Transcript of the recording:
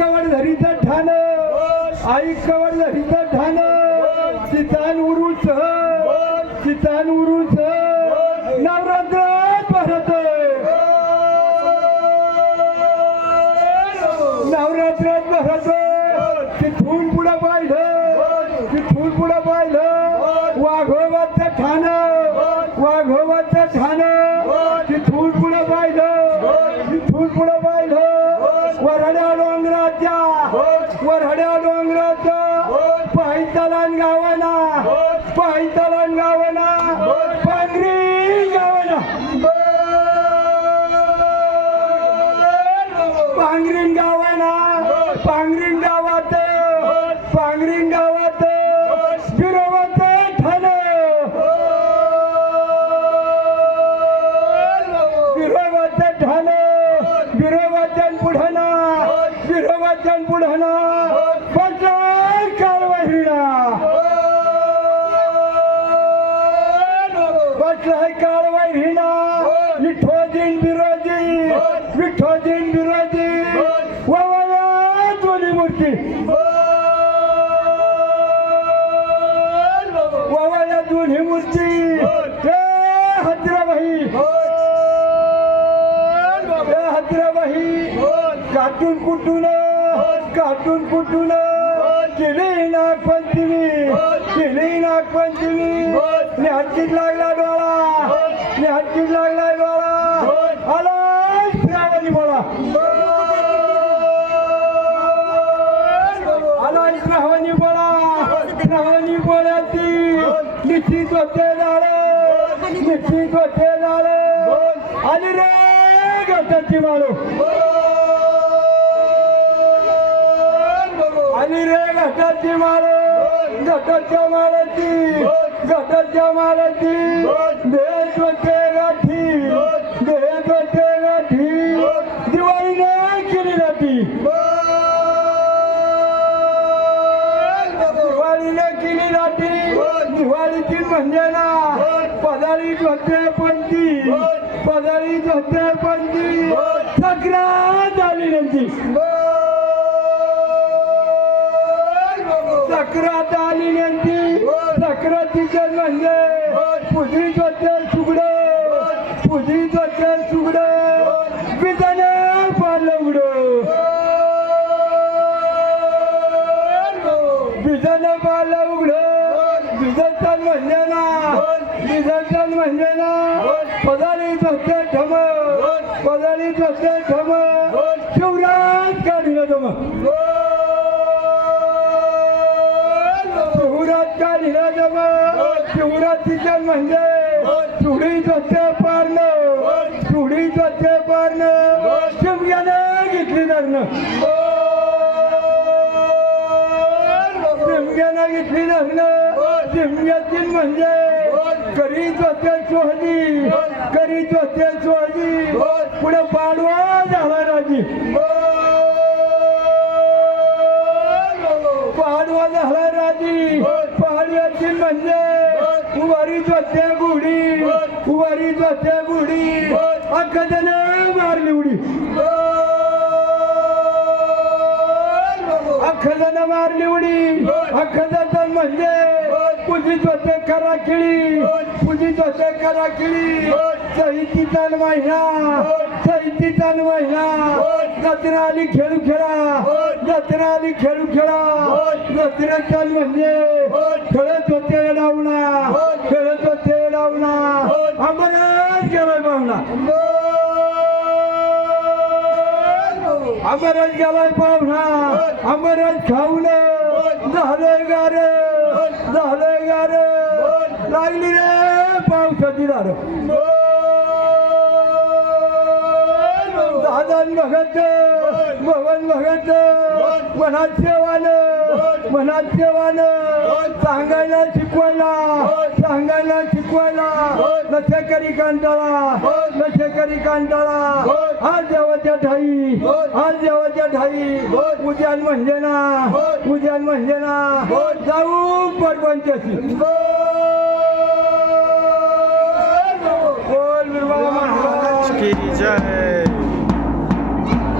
कवड धरीचं ठाण आई कवड धरीचं ठाण चितान उरूच नवरात्रात भरत तिथून पुढं पाहिलं वाघोबाचं ठाण तिथून पुढं पाहिलं वरहड्या डोंगराच्या पायतलान गावाना पांगरीन गावात बिरोबाचं पुढना बसलाय काळवाहिना विठोजीन बिरोजी वावया दोन्ही मूर्ती हजराबाई काटून कुटून केली नागपंचमी हातीत लागला डोळा आला श्रावणी बोळ्याची निश्चित होते झाले आली रे घटाची माळो घटाच्या माळाची देश होते गाठी दिवाळीने केली जाती दिवाळीची म्हणजे ना पदारीत होते पंची सक्रात आली त्यांची सक्रातीचे म्हणजे पुजरीत होते सुगडं बिजाने पाडलं उघडं बिजन म्हणजे ना पदारीत होते ठम शिवरात काढलं शिवरात्रीच्या म्हणजे चुडीत होते पारणं शिमग्याने घेतली धरणं शिमग्याची म्हणजे करीत होते सोहजी पुढे पाडवा झाला राजी पाडव्याची म्हणजे उभारीत होते गुढी अख्खा मारली उडी अख्खा म्हणजे पूजित होते कराखिळी चैतीचा महिना जत्रा आली खेळू खेळा जत्रेचा म्हणजे खेळत होते डावणा अमरच गेलाय पाहुणा अमरच खाऊन झालंय गार लागली रे पावसाची दार दादान भगत मनात सेवान सांगायला शिकवायला नशेकरी कांटाळा आज देवाच्या ठाई उद्यान म्हणजे ना जाऊ परपंचाची बोल बिरबल महाराज की जय।